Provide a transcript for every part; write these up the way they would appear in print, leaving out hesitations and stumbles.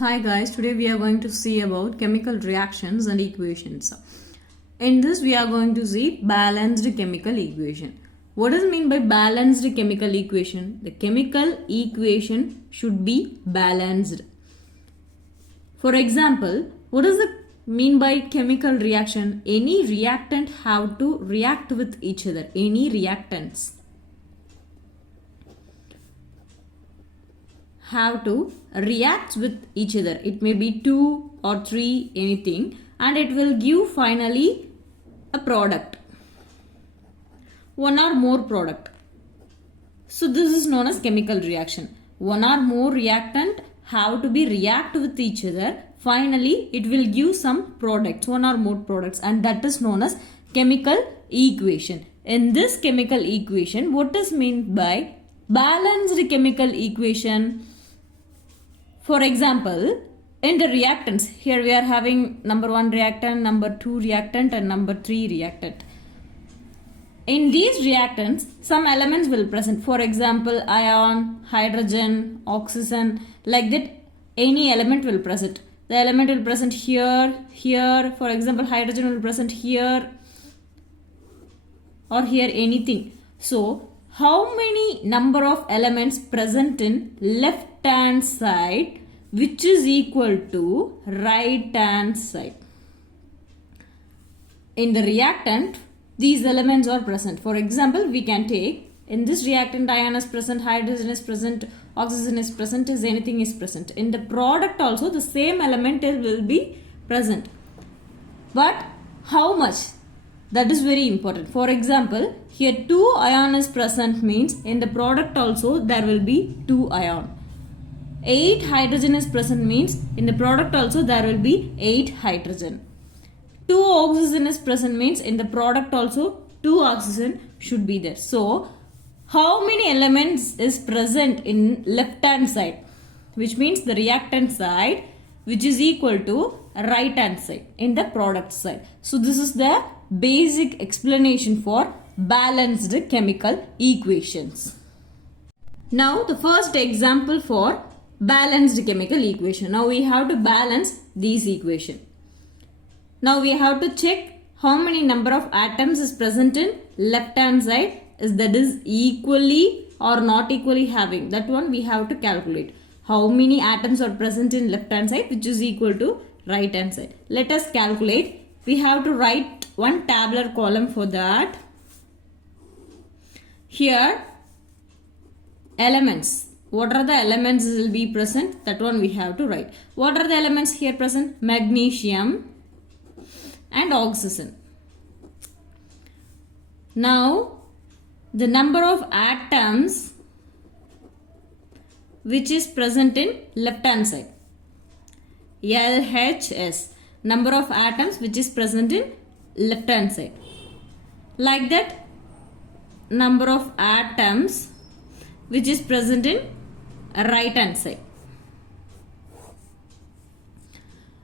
Hi guys, today we are going to see about chemical reactions and equations. In this we are going to see balanced chemical equation. What does it mean by balanced chemical equation? The chemical equation should be balanced. For example, what does it mean by chemical reaction? Any reactant have to react with each other. Any reactants have to react with each other. It may be 2 or 3, anything, and it will give finally a product, one or more product. So this is known as chemical reaction. One or more reactant have to be react with each other. Finally it will give some products, one or more products, and that is known as chemical equation. In this chemical equation, what is meant by balanced chemical equation? For example, in the reactants, here we are having number 1 reactant, number 2 reactant and number 3 reactant. In these reactants, some elements will present. For example, ion, hydrogen, oxygen, like that any element will present. The element will present here, here. For example, hydrogen will present here or here, anything. So, how many number of elements present in left hand side which is equal to right hand side? In the reactant, these elements are present. For example, we can take in this reactant ion is present, hydrogen is present, oxygen is present, anything is present. In the product also the same element will be present. But how much? That is very important. For example, here 2 ion is present means in the product also there will be 2 ion. 8 hydrogen is present means in the product also there will be 8 hydrogen. 2 oxygen is present means in the product also 2 oxygen should be there. So, how many elements is present in left hand side? Which means the reactant side, which is equal to right hand side in the product side. So, this is the basic explanation for balanced chemical equations. Now, the first example for balanced chemical equation. Now, we have to balance these equation. Now, we have to check how many number of atoms is present in left hand side, is that is equally or not equally having. That one we have to calculate. How many atoms are present in left hand side which is equal to right hand side. Let us calculate. We have to write one tabular column for that. Here elements. What are the elements will be present? That one we have to write. What are the elements here present? Magnesium and oxygen. Now the number of atoms which is present in left hand side. LHS. Number of atoms which is present in left hand side. Like that, number of atoms which is present in right hand side.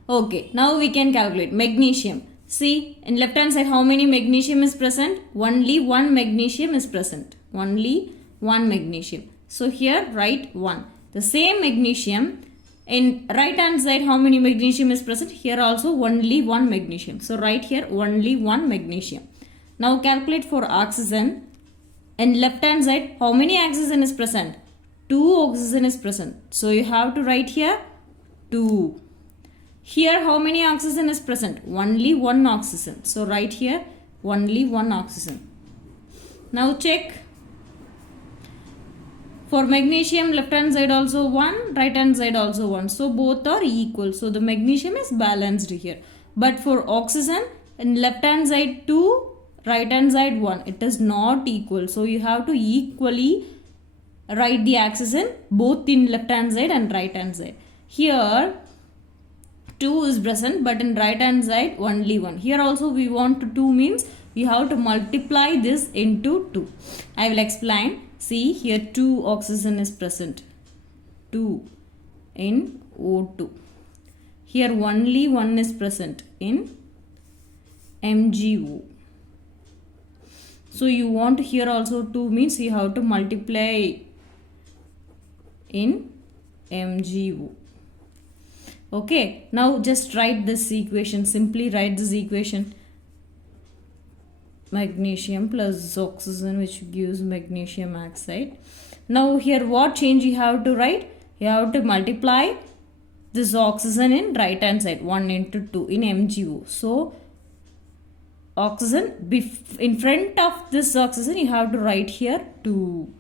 Okay, now we can calculate magnesium. See, in left hand side how many magnesium is present? Only 1 magnesium is present. Only 1 magnesium. So here write 1. The same magnesium in right hand side how many magnesium is present? Here also only 1 magnesium. So write here only 1 magnesium. Now calculate for oxygen. In left hand side how many oxygen is present? 2 oxygen is present. So you have to write here 2. Here how many oxygen is present? Only 1 oxygen. So write here only 1 oxygen. Now check. For magnesium left hand side also 1, right hand side also 1. So both are equal. So the magnesium is balanced here. But for oxygen in left hand side 2, right hand side 1. It is not equal. So you have to equally write the oxygen both in left hand side and right hand side. Here 2 is present but in right hand side only 1. Here also we want 2 means we have to multiply this into 2. I will explain. See here 2 oxygen is present. 2 in O2. Here only 1 is present in MgO. So you want here also 2 means you have to multiply in MgO. Okay, now just write this equation. Simply write this equation. Magnesium plus oxygen, which gives magnesium oxide. Now here what change you have to write? You have to multiply this oxygen in right hand side, 1 into 2 in MgO. So oxygen, in front of this oxygen you have to write here 2.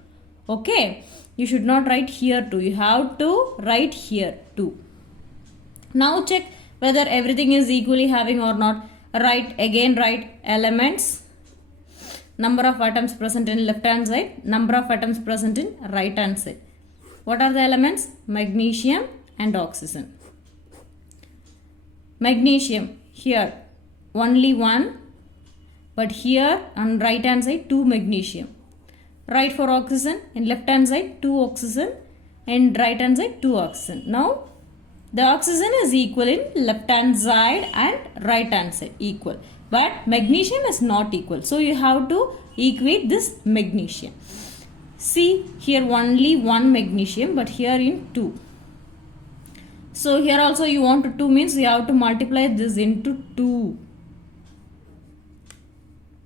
Okay, you should not write here 2, you have to write here 2. Now check whether everything is equally having or not. Write elements, number of atoms present in left hand side, number of atoms present in right hand side. What are the elements? Magnesium and oxygen. Magnesium, here only 1, but here on right hand side 2 magnesium. Write for oxygen, in left hand side 2 oxygen, and right hand side 2 oxygen. Now the oxygen is equal in left hand side and right hand side, equal. But magnesium is not equal. So you have to equate this magnesium. See, here only 1 magnesium, but here in 2. So here also you want 2 means you have to multiply this into 2.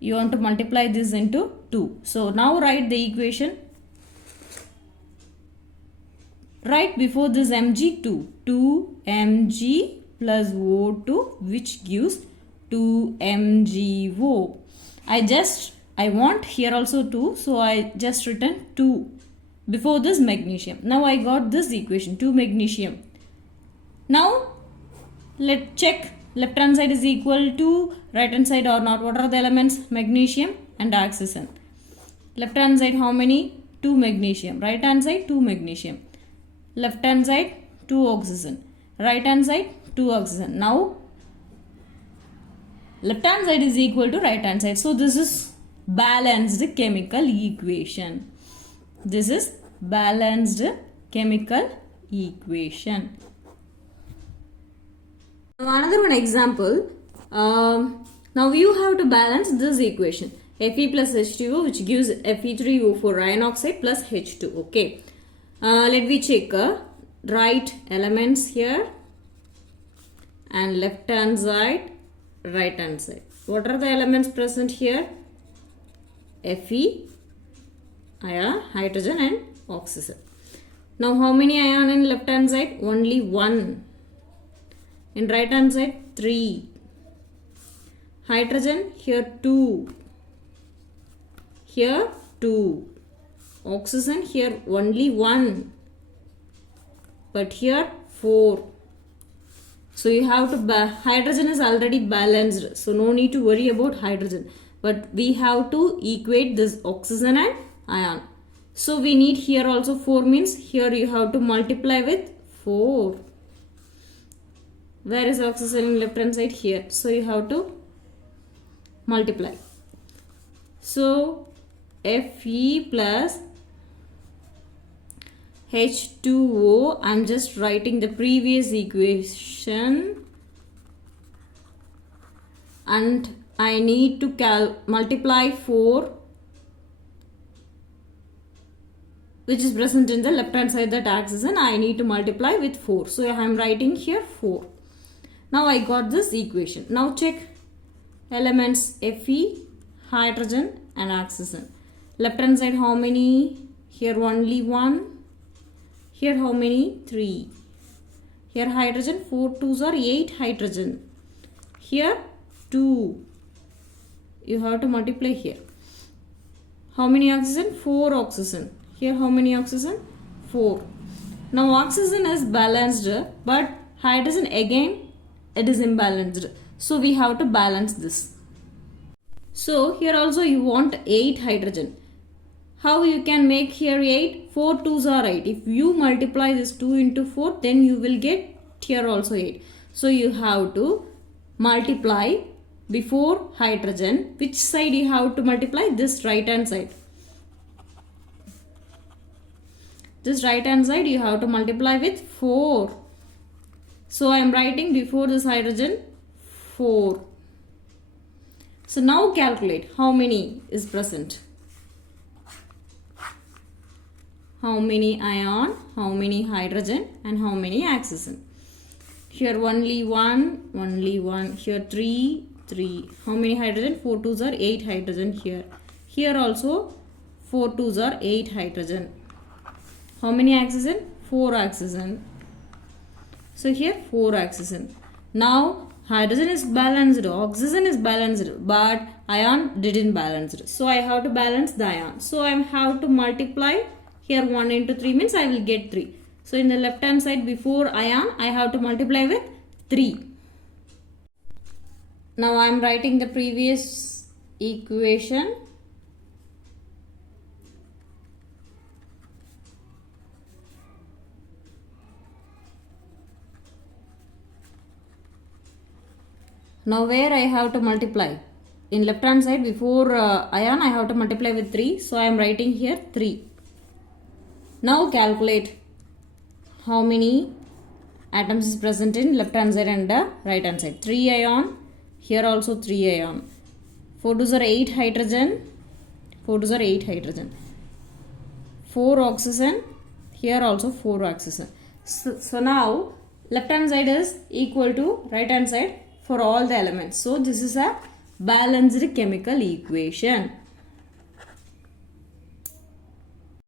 You want to multiply this into 2. So now write the equation. Write before this Mg 2. 2 Mg plus O2, which gives 2 MgO. I want here also 2. So I just written 2 before this magnesium. Now I got this equation, 2 magnesium. Now let's check left hand side is equal to right hand side or not. What are the elements? Magnesium and oxygen. Left hand side how many? 2 magnesium. Right hand side 2 magnesium. Left hand side 2 oxygen. Right hand side 2 oxygen. Now left hand side is equal to right hand side. So this is balanced chemical equation. This is balanced chemical equation. Another one example. Now you have to balance this equation. Fe plus H2O, which gives Fe3O4 iron oxide plus H2. Okay. Let me check. Write elements here and left hand side, right hand side. What are the elements present here? Fe, iron, hydrogen and oxygen. Now how many ion in left hand side? Only 1. In right hand side 3. Hydrogen here 2. Here 2. Oxygen here only 1. But here 4. So you have to, hydrogen is already balanced. So no need to worry about hydrogen. But we have to equate this oxygen and ion. So we need here also 4 means here you have to multiply with 4. Where is oxygen in left hand side? Here. So you have to multiply. So Fe plus H2O, I'm just writing the previous equation and I need to multiply 4, which is present in the left hand side, that oxygen I need to multiply with 4. So I am writing here 4. Now I got this equation. Now check elements Fe, hydrogen and oxygen. Left hand side how many? Here only 1. Here how many? 3. Here hydrogen, 4 2s are 8 hydrogen. Here 2. You have to multiply here. How many oxygen? 4 oxygen. Here how many oxygen? 4. Now oxygen is balanced, but hydrogen again it is imbalanced. So we have to balance this. So here also you want 8 hydrogen. How you can make here 8? 4 2s are 8. If you multiply this 2 into 4, then you will get here also 8. So you have to multiply before hydrogen. Which side you have to multiply? This right hand side. This right hand side you have to multiply with 4. So I am writing before this hydrogen 4. So now calculate how many is present. How many ion, how many hydrogen and how many oxygen. Here only one. Here 3, 3. How many hydrogen? 4 twos are 8 hydrogen here. Here also 4 twos are 8 hydrogen. How many oxygen? 4 oxygen. So here 4 oxygen. Now hydrogen is balanced, oxygen is balanced, but ion didn't balance it. So I have to balance the ion. So I have to multiply. Here 1 into 3 means I will get 3. So in the left hand side before ion, I have to multiply with 3. Now I am writing the previous equation. Now where I have to multiply? In left hand side before ion I have to multiply with 3. So I am writing here 3. Now calculate how many atoms is present in left hand side and right hand side. 3 ion. Here also 3 ion. 4 twos are 8 hydrogen. 4 twos are 8 hydrogen. 4 oxygen. Here also 4 oxygen. So now left hand side is equal to right hand side for all the elements. So this is a balanced chemical equation.